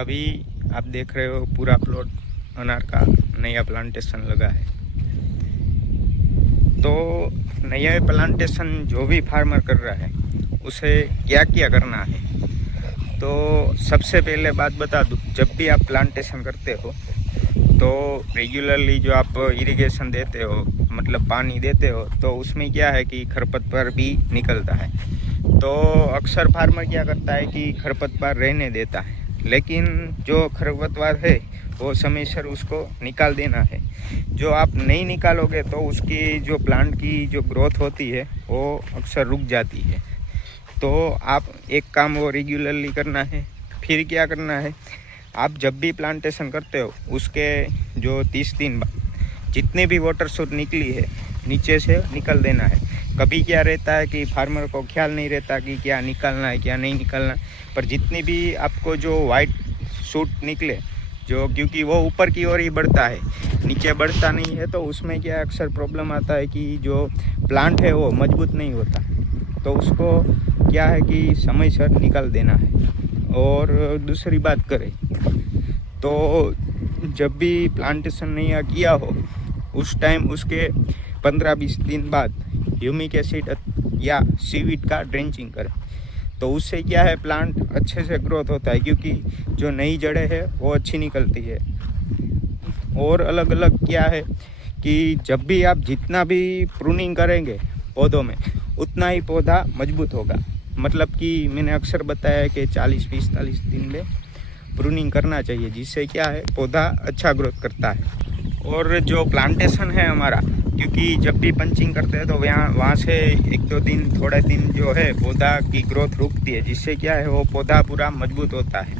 अभी आप देख रहे हो पूरा प्लॉट अनार का नया प्लांटेशन लगा है। तो नया प्लांटेशन जो भी फार्मर कर रहा है उसे क्या क्या करना है, तो सबसे पहले बात बता दूं, जब भी आप प्लांटेशन करते हो तो रेगुलरली जो आप इरिगेशन देते हो, मतलब पानी देते हो, तो उसमें क्या है कि खरपतवार भी निकलता है। तो अक्सर फार्मर क्या करता है कि खरपतवार रहने देता है, लेकिन जो खरपतवार है वो समयसर उसको निकाल देना है। जो आप नहीं निकालोगे तो उसकी जो प्लांट की जो ग्रोथ होती है वो अक्सर रुक जाती है। तो आप एक काम वो रेगुलरली करना है। फिर क्या करना है, आप जब भी प्लांटेशन करते हो उसके जो 30 दिन बाद जितनी भी वाटर शूट निकली है नीचे से निकल देना है। कभी क्या रहता है कि फार्मर को ख्याल नहीं रहता कि क्या निकालना है क्या नहीं निकालना, पर जितनी भी आपको जो वाइट शूट निकले, जो क्योंकि वो ऊपर की ओर ही बढ़ता है, नीचे बढ़ता नहीं है, तो उसमें क्या अक्सर प्रॉब्लम आता है कि जो प्लांट है वो मजबूत नहीं होता। तो उसको क्या है कि समयसर निकाल देना है। और दूसरी बात करें तो जब भी प्लांटेशन नया किया हो उस टाइम उसके 15-20 दिन बाद ह्यूमिक एसिड या सीवीड का ड्रेंचिंग करें। तो उससे क्या है, प्लांट अच्छे से ग्रोथ होता है, क्योंकि जो नई जड़ें हैं वो अच्छी निकलती है। और अलग अलग क्या है कि जब भी आप जितना भी प्रूनिंग करेंगे पौधों में, उतना ही पौधा मजबूत होगा। मतलब कि मैंने अक्सर बताया कि 40-45 दिन में प्रूनिंग करना चाहिए, जिससे क्या है पौधा अच्छा ग्रोथ करता है। और जो प्लांटेशन है हमारा, क्योंकि जब भी पंचिंग करते हैं तो वहाँ से 1-2 दिन थोड़े दिन जो है पौधा की ग्रोथ रुकती है, जिससे क्या है वो पौधा पूरा मजबूत होता है।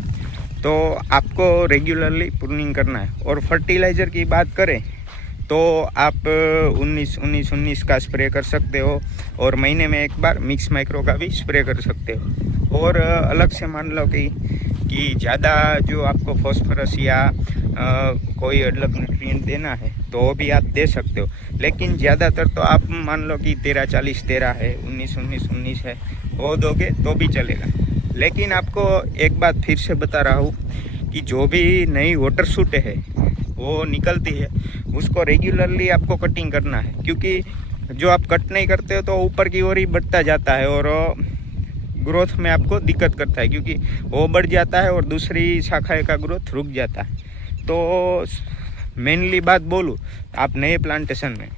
तो आपको रेगुलरली प्रूनिंग करना है। और फर्टिलाइज़र की बात करें तो आप 19-19-19 का स्प्रे कर सकते हो, और महीने में एक बार मिक्स माइक्रो का भी स्प्रे कर सकते हो। और अलग से मान लो कि ज़्यादा जो आपको फॉस्फोरस या कोई अलग न्यूट्रिएंट देना है तो वो भी आप दे सकते हो। लेकिन ज़्यादातर तो आप मान लो कि 13-40-13 है, 19-19-19 है, वो दोगे तो भी चलेगा। लेकिन आपको एक बात फिर से बता रहा हूँ कि जो भी नई वाटर शूट है वो निकलती है उसको रेगुलरली आपको कटिंग करना है, क्योंकि जो आप कट नहीं करते हो तो ऊपर की ओर ही बढ़ता जाता है और ग्रोथ में आपको दिक्कत करता है, क्योंकि वो बढ़ जाता है और दूसरी शाखाएं का ग्रोथ रुक जाता है। तो मेनली बात बोलूँ आप नए प्लांटेशन में,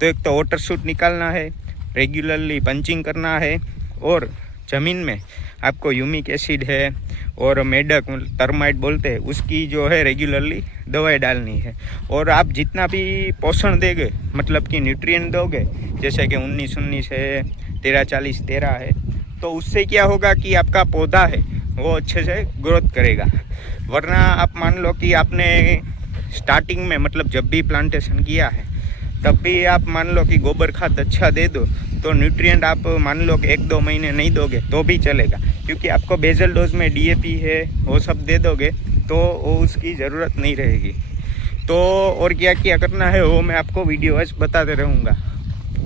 तो एक तो वाटर शूट निकालना है, रेगुलरली पंचिंग करना है, और ज़मीन में आपको ह्यूमिक एसिड है और मेडक टर्माइट बोलते हैं उसकी जो है रेगुलरली दवाई डालनी है। और आप जितना भी पोषण देंगे, मतलब कि न्यूट्रिएंट दोगे, जैसे कि 19-19 है, 13-40-13 है, तो उससे क्या होगा कि आपका पौधा है वो अच्छे से ग्रोथ करेगा। वरना आप मान लो कि आपने स्टार्टिंग में, मतलब जब भी प्लांटेशन किया है तब भी आप मान लो कि गोबर खाद अच्छा दे दो, तो न्यूट्रिएंट आप मान लो कि 1-2 महीने नहीं दोगे तो भी चलेगा, क्योंकि आपको बेसल डोज में डीएपी है वो सब दे दोगे तो वो उसकी ज़रूरत नहीं रहेगी। तो और क्या क्या करना है वो मैं आपको वीडियो वाइज बताते रहूँगा।